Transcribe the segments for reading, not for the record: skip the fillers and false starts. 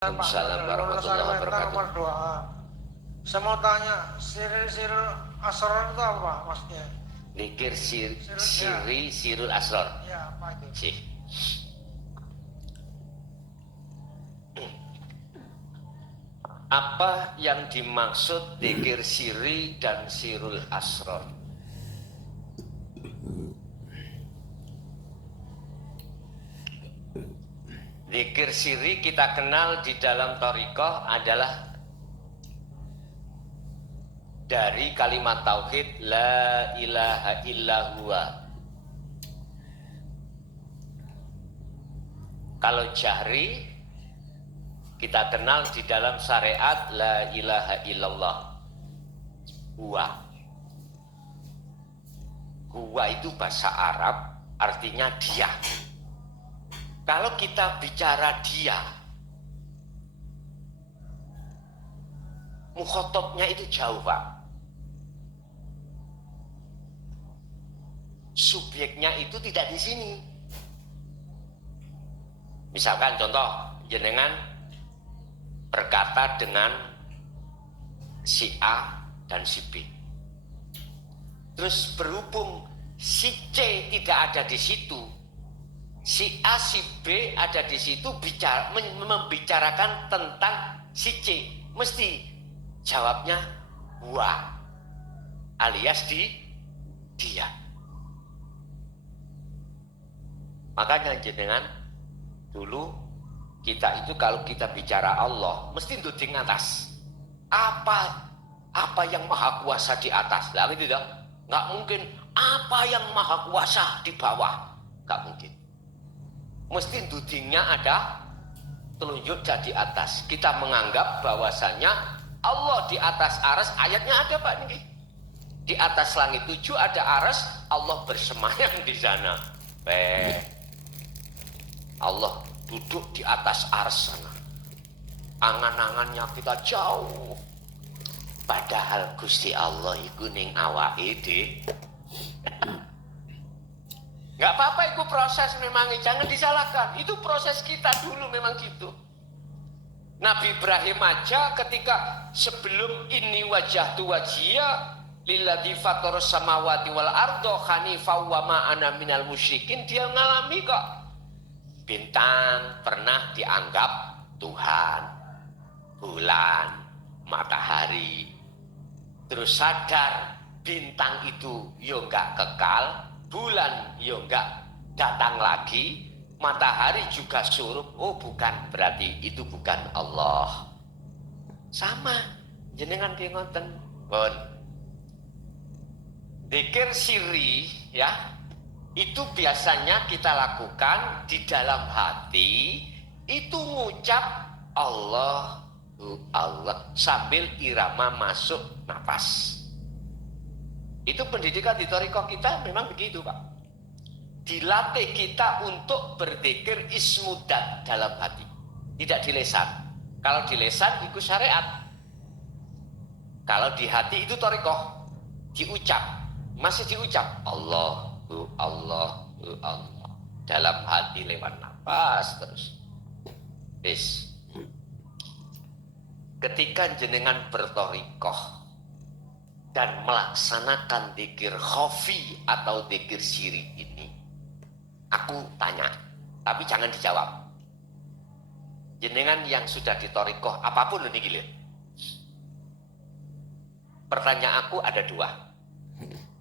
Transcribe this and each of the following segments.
Waalaikumsalam warahmatullahi wabarakatuh. Saya mau tanya, siril asrar itu apa maksudnya? Zikir sirul asrar. Ya, apa itu? Sih. Apa yang dimaksud zikir siri dan sirul asrar? Zikir siri kita kenal di dalam thariqah adalah dari kalimat tauhid la ilaha illa huwa. Kalau jahri kita kenal di dalam syariat la ilaha illallah huwa. Huwa itu bahasa Arab artinya dia. Kalau kita bicara dia, mukhotobnya itu jauh, Pak. Subjeknya itu tidak di sini. Misalkan contoh, jenengan berkata dengan si A dan si B. Terus berhubung si C tidak ada di situ, si A, si B ada di situ membicarakan tentang si C. Mesti jawabnya wa alias dia. Makanya jenengan dulu kita itu kalau kita bicara Allah mesti duduk atas. Apa yang maha kuasa di atas? Lah itu nggak mungkin apa yang maha kuasa di bawah. Nggak mungkin. Mesti dudingnya ada telunjuk di atas. Kita menganggap bahwasanya Allah di atas aras, ayatnya ada Pak nih. Di atas langit 7 ada aras, Allah bersemayam di sana. Allah duduk di atas aras sana. Angan-angannya kita jauh. Padahal Gusti Allah iku ning awake dhewe. Nggak apa-apa itu proses memang, jangan disalahkan. Itu proses kita dulu memang gitu. Nabi Ibrahim aja ketika sebelum ini wajah tu wajhiya lilladzi fataras samawati wal ardo hanifan wa ma ana minal musyrikin, dia ngalami kok. Bintang pernah dianggap Tuhan, bulan, matahari. Terus sadar bintang itu yo nggak kekal, bulan yo enggak datang lagi, matahari juga surup. Oh bukan, berarti itu bukan Allah. Sama jenengan ki ngoten. Pun zikir siri ya, itu biasanya kita lakukan di dalam hati, itu ngucap Allah sambil irama masuk nafas. Itu pendidikan di thariqah kita memang begitu Pak. Dilatih kita untuk berzikir ismudat dalam hati, tidak di lisan. Kalau di lisan ikut syariat. Kalau di hati itu thariqah, diucap, masih diucap Allah dalam hati lewat nafas terus. Ketika jenengan berthariqah dan melaksanakan dzikir khafi atau dzikir siri ini, aku tanya, tapi jangan dijawab. Jenengan yang sudah di thariqah apapun ini gilir. Pertanyaan aku ada dua.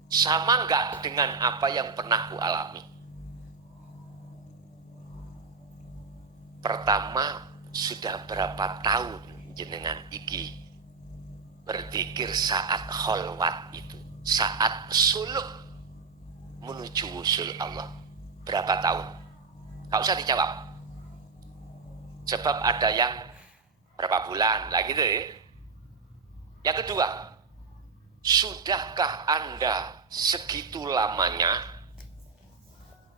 Sama enggak dengan apa yang pernah ku alami? Pertama, sudah berapa tahun jenengan iki berzikir saat kholwat itu, saat suluk menuju wusul Allah? Berapa tahun? Gak usah dijawab. Sebab ada yang berapa bulan lah gitu ya. Yang kedua, sudahkah Anda segitu lamanya?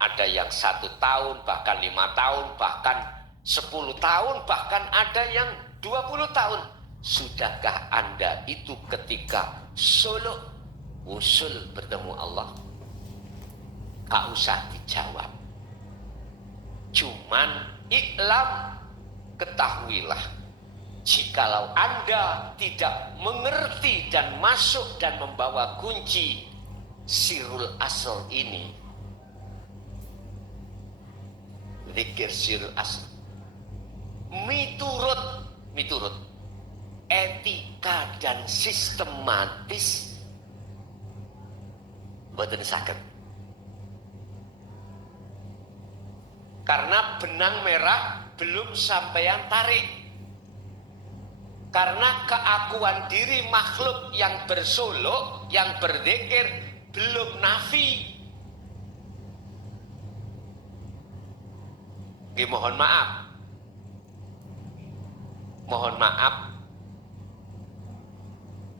Ada yang 1 tahun, bahkan 5 tahun, bahkan 10 tahun, bahkan ada yang 20 tahun. Sudahkah Anda itu ketika suluk usul bertemu Allah? Gak usah dijawab. Cuman iklam ketahuilah, jikalau Anda tidak mengerti dan masuk dan membawa kunci sirul asr ini, zikir sirul asr, miturut etika dan sistematis boten saged. Karena benang merah belum sampeyan tarik. Karena keakuan diri makhluk yang bersolok, yang berzikir belum nafi. Mohon maaf. Mohon maaf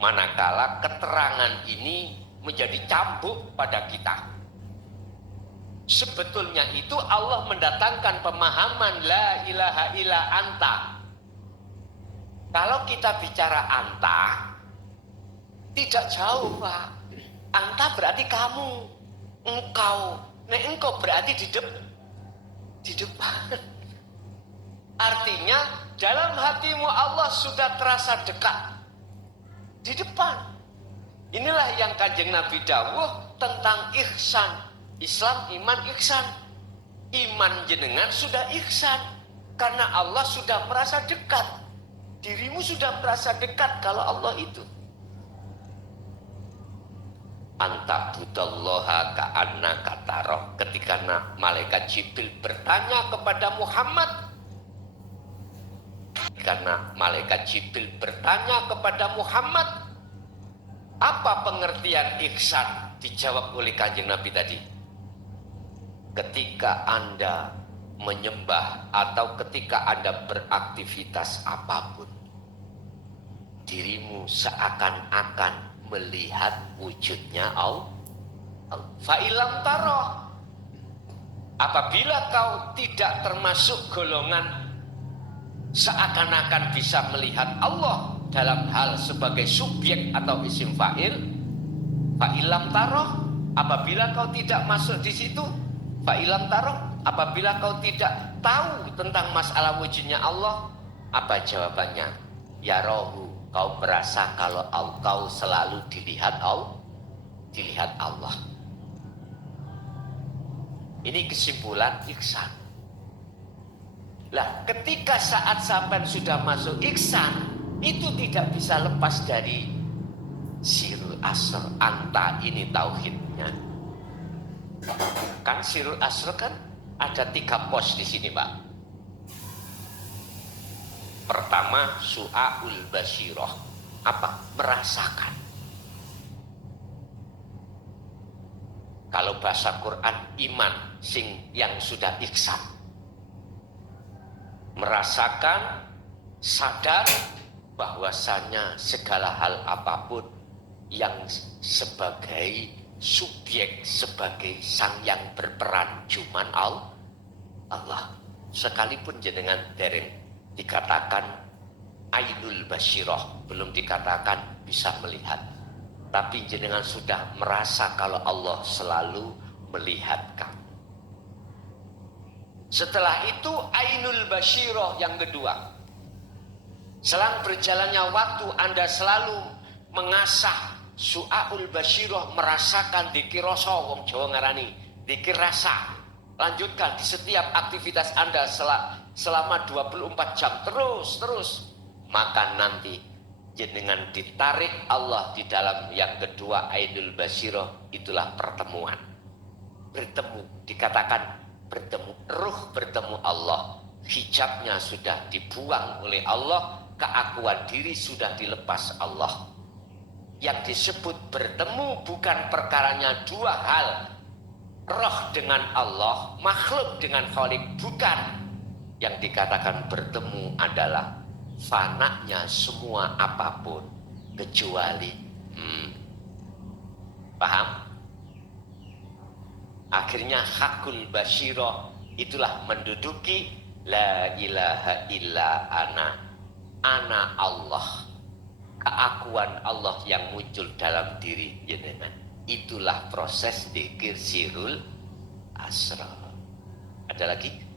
manakala keterangan ini menjadi cambuk pada kita. Sebetulnya itu Allah mendatangkan pemahaman la ilaha illa anta. Kalau kita bicara anta, tidak jauh, Pak. Anta berarti kamu, engkau. Nah, engkau berarti di depan. Artinya dalam hatimu Allah sudah terasa dekat di depan. Inilah yang Kanjeng Nabi dawuh tentang ihsan. Islam, iman, ihsan. Iman jenengan sudah ihsan karena Allah sudah merasa dekat. Dirimu sudah merasa dekat kalau Allah itu. Anta budallaha ka'annaka tarah. Ketika malaikat Jibril bertanya kepada Muhammad, karena malaikat Jibril bertanya kepada Muhammad, apa pengertian ihsan? Dijawab oleh Kanjeng Nabi tadi. Ketika Anda menyembah atau ketika Anda beraktivitas apapun, dirimu seakan-akan melihat wujudnya Allah. Fa'ilam taroh, apabila kau tidak termasuk golongan seakan-akan bisa melihat Allah dalam hal sebagai subjek atau isim fa'il, fa'ilam taroh, apabila kau tidak masuk di situ, fa'ilam taroh, apabila kau tidak tahu tentang masalah wujudnya Allah, apa jawabannya? Ya rohu, kau merasa kalau kau selalu dilihat Allah. Ini kesimpulan ihsan. Lah, ketika saat sampai sudah masuk ihsan, itu tidak bisa lepas dari sirul asr. Anta ini tauhidnya. Kan sirul asr kan ada 3 pos di sini, Pak. Pertama, su'aul basyirah. Apa? Merasakan. Kalau bahasa Quran, iman yang sudah ihsan. Merasakan, sadar bahwasanya segala hal apapun yang sebagai subjek, sebagai sang yang berperan cuman Allah. Sekalipun jenengan dereng dikatakan ainul basyirah, belum dikatakan bisa melihat, tapi jenengan sudah merasa kalau Allah selalu melihat kamu. Setelah itu ainul basyirah yang kedua. Selang berjalannya waktu Anda selalu mengasah su'aul basyirah, merasakan dzikir rasa, wong Jawa ngarani dzikir rasa. Lanjutkan di setiap aktivitas Anda selama 24 jam terus. Maka nanti jenengan ditarik Allah di dalam yang kedua ainul basyirah, itulah pertemuan. Bertemu, dikatakan bertemu, ruh bertemu Allah, hijabnya sudah dibuang oleh Allah, keakuan diri sudah dilepas Allah. Yang disebut bertemu bukan perkaranya 2 hal, roh dengan Allah, makhluk dengan Khalik, bukan. Yang dikatakan bertemu adalah fananya semua apapun kecuali paham? Akhirnya hakul basyirah itulah menduduki la ilaha illa ana Allah. Keakuan Allah yang muncul dalam diri jenengan. Itulah proses dzikir sirul asrar. Ada lagi?